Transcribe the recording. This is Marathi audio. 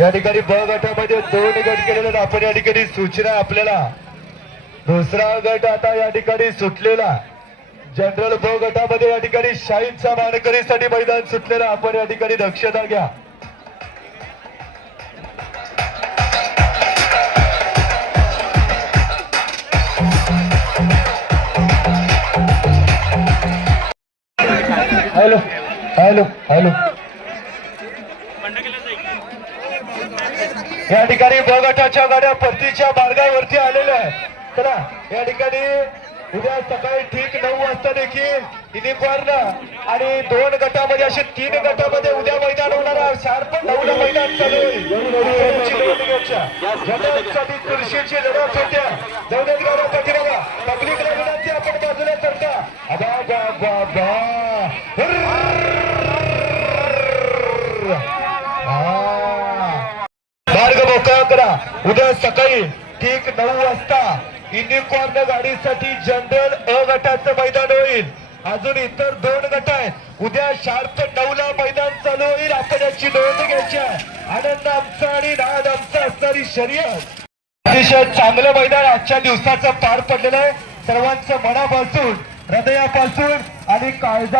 या ठिकाणी ब गटामध्ये दोन गट केलेले आपण या ठिकाणी सूचना आपल्याला. दुसरा गट आता या ठिकाणी सुटलेला जनरल ब गटामध्ये या ठिकाणी शाहींचा मानकरीसाठी मैदान सुटलेलं आपण या ठिकाणी दक्षता घ्या. Hello hello hello. या ठिकाणी ब गटाच्या गाड्या परतीच्या मार्गावरती आलेल्या आहेत. चला या ठिकाणी उद्या सकाळी ठीक नऊ वाजता देखील युनिकॉर्न आणि दोन गटामध्ये असे तीन गटामध्ये उद्या मैदान होणार आहे. शार्प नऊला मैदान चालू होईल. लढत होत्या दौलत गाड्या पाठीमागा पब्लिकला विनंती आपण बाजूला करता अबा बा बा मार्ग करा उद्या सकाळी ठीक नऊ वाजता युनिकॉर्न गाडीसाठी जनरल अ गटाचं मैदान होईल. अजून इतर दोन गट आहेत. उद्या शार्प नऊला मैदान चालू होईल. आपण याची नोंद घ्यायची आहे. आनंद आमचा आणि नाद आमचा असणारी शर्यत. अतिशय चांगलं मैदान आजच्या दिवसाचं पार पडलेलं आहे. सर्वांचं मनापासून हृदयापासून आणि काळजा